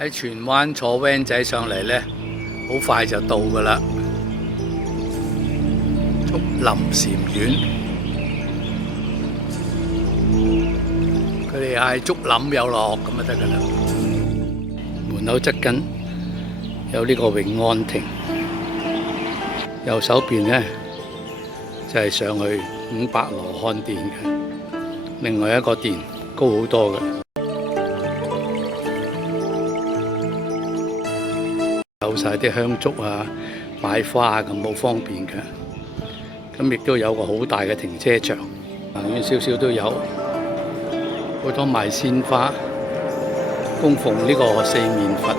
喺荃灣坐 van 仔上嚟呢，好快就到㗎喇。竹林禪院，佢哋嗌竹林有樂咁就得㗎喇。門口側緊有呢個永安亭，右手邊呢就係上去500羅漢殿嘅，另外一個殿高好多嘅。有晒啲香燭啊、擺花啊，咁好方便嘅。咁亦都有個好大嘅停車場，行遠少少都有好多賣鮮花，供奉呢個四面佛。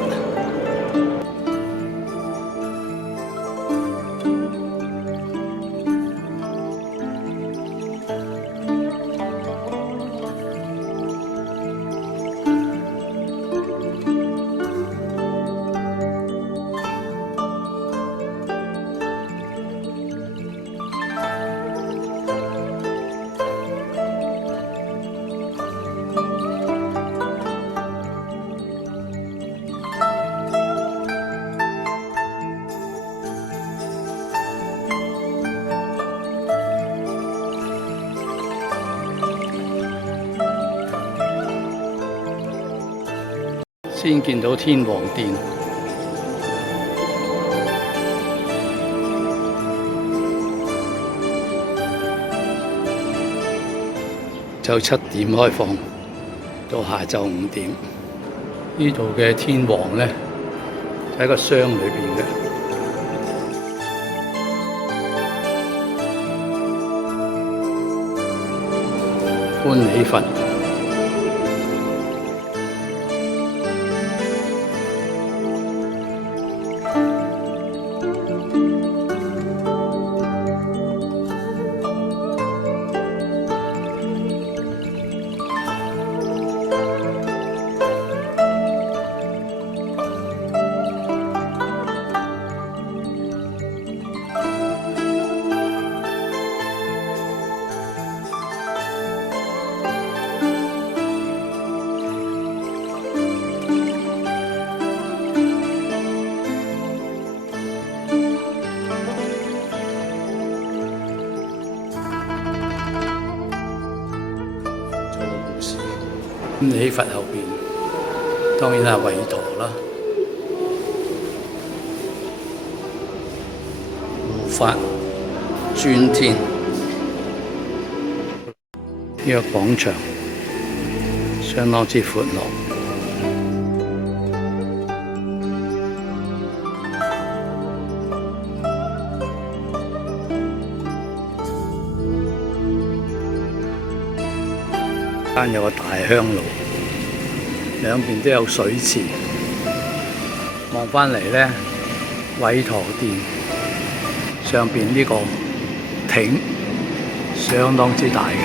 先見到天王殿，就7點開放，到下晝5點。呢度嘅天王呢，喺個箱裏邊嘅歡喜佛。歡喜佛後邊，當然係韋陀啦，護法尊天。呢個廣場相當之闊落，間有個大香爐，兩邊都有水池。望返嚟呢，韋陀殿上邊呢個亭相當之大嘅。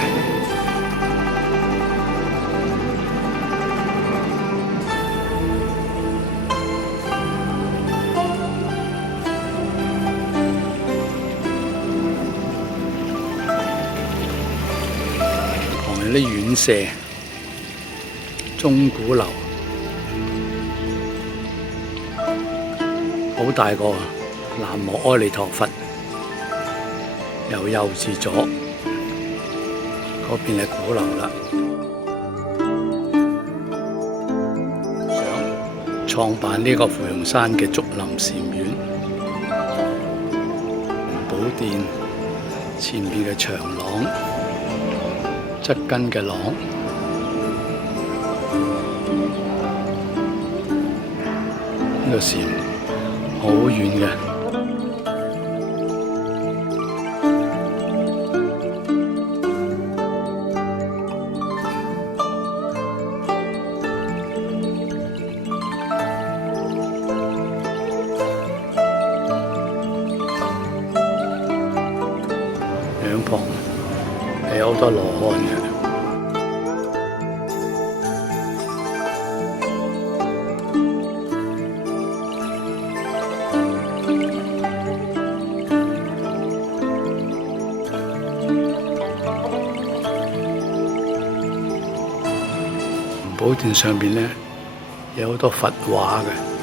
旁邊啲院舍、鐘鼓樓，好大個南無阿彌陀佛，由右至左，嗰邊係鼓樓啦。想創辦呢個芙蓉山嘅竹林禪院，寶殿前面嘅長廊，側根嘅廊，呢個禪好遠嘅。兩旁係有好多羅漢嘅。寶殿上邊呢，有好多佛畫嘅。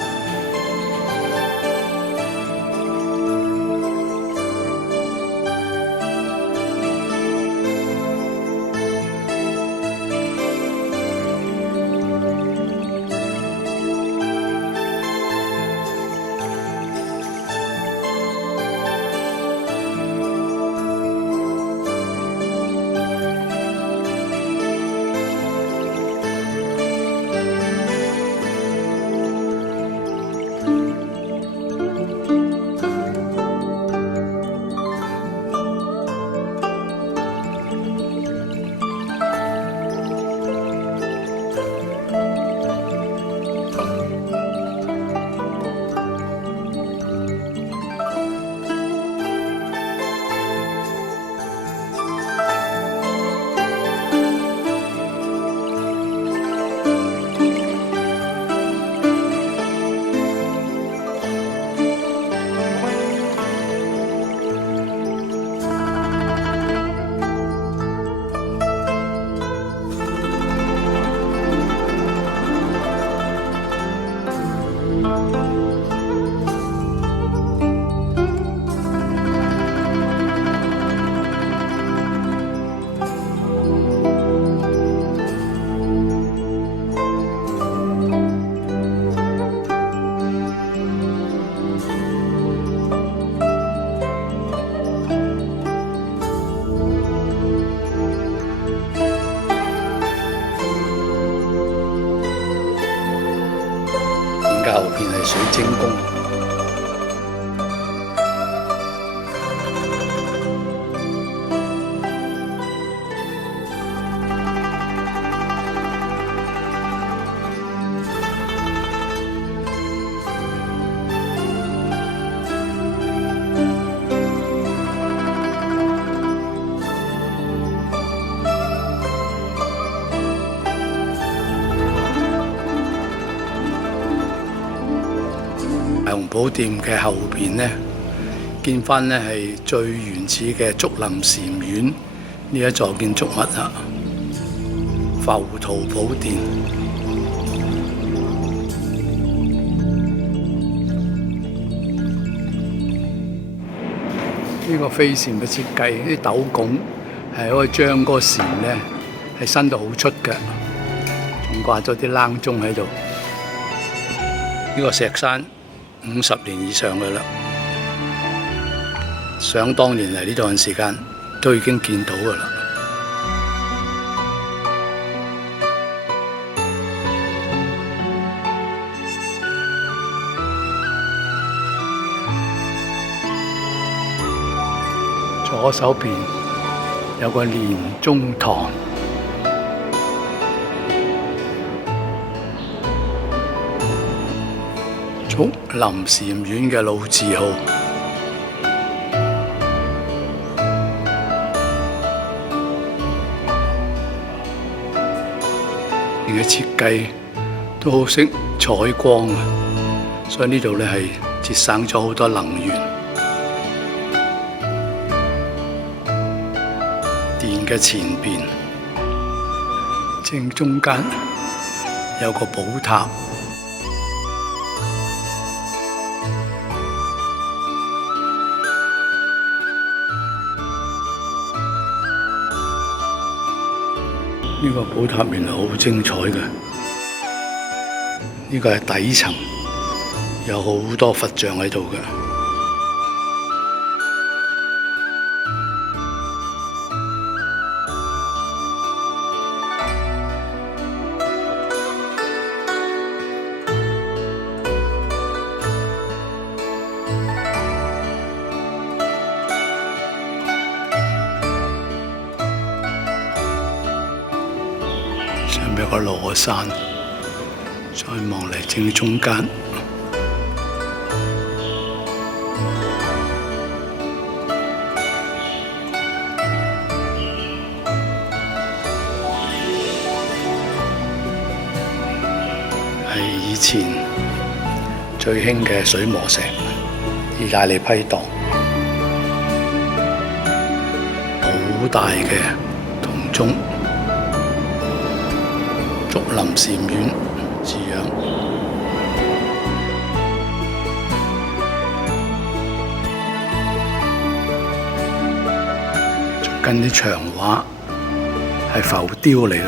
後邊係水晶宮，大雄寶殿嘅後邊呢，見翻呢係最原始嘅竹林禪院呢一座建築物啦，浮屠寶殿。呢個飛檐嘅設計，啲斗拱係可以將嗰個檐呢係伸到好出嘅，仲掛咗啲冷鐘喺度。呢個石山50年以上嘅啦，想當年嚟呢段時間都已經見到嘅啦。左手邊有個蓮宗堂，竹林禪院嘅老字號。而嘅設計都好識採光嘅，所以呢度咧係節省咗好多能源。殿嘅前邊正中間有個寶塔。呢個寶塔原來好精彩嘅，呢個係底層，有好多佛像喺度嘅。上面有個羅傘，再望嚟正中間，係以前最興嘅水磨石，意大利批盪，好大嘅銅鐘。竹林禪院字樣。跟啲牆畫係浮雕嚟嘅。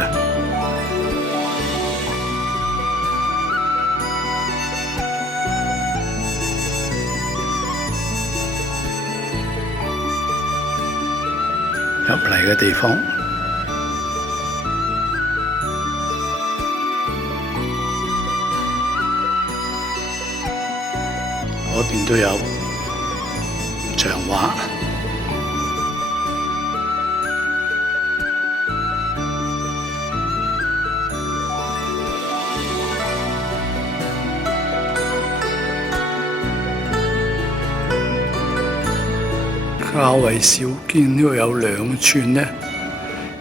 入嚟嘅地方，嗰邊都有牆畫。較為少見，呢度有兩寸呢，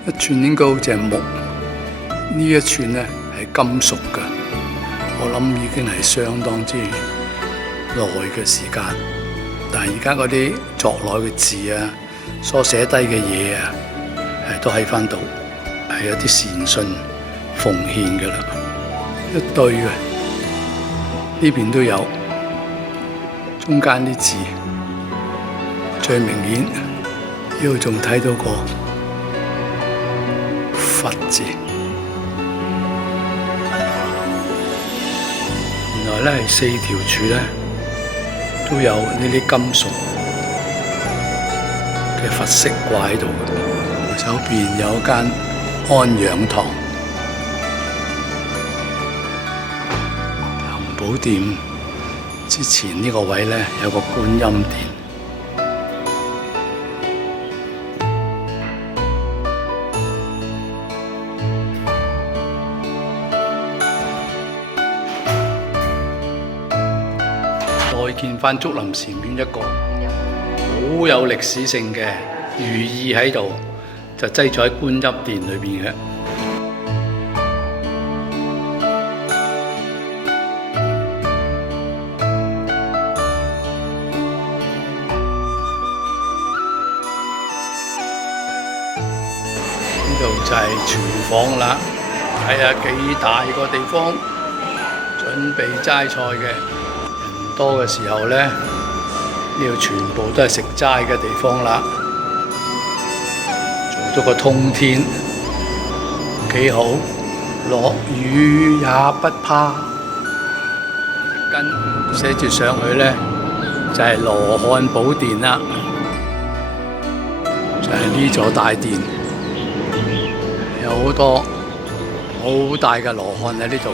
一寸應該好似係木，呢一寸呢係金屬嘅。我諗已經係相當之耐嘅時間，但係而家嗰啲作落嘅字啊，所寫低嘅嘢啊，都喺翻度，係有啲善信奉獻嘅啦，一堆嘅，呢邊都有，中間啲字。最明顯，呢度仲睇到個佛字。原來咧係四條柱咧都有呢啲金屬嘅佛飾掛喺度嘅。手邊有一間安養堂，恆寶殿之前呢個位咧有個觀音殿。再見返竹林禪院一個好有歷史性嘅寓意喺度，就擠咗喺觀音殿裏邊嘅。呢度就係廚房啦，睇下幾大個地方，準備齋菜嘅。多嘅時候呢，呢度全部都係食齋嘅地方啦，做咗個通天，幾好，落雨也不怕。跟寫住上去呢，就係羅漢寶殿啦，就係呢座大殿，有好多好大嘅羅漢喺呢度。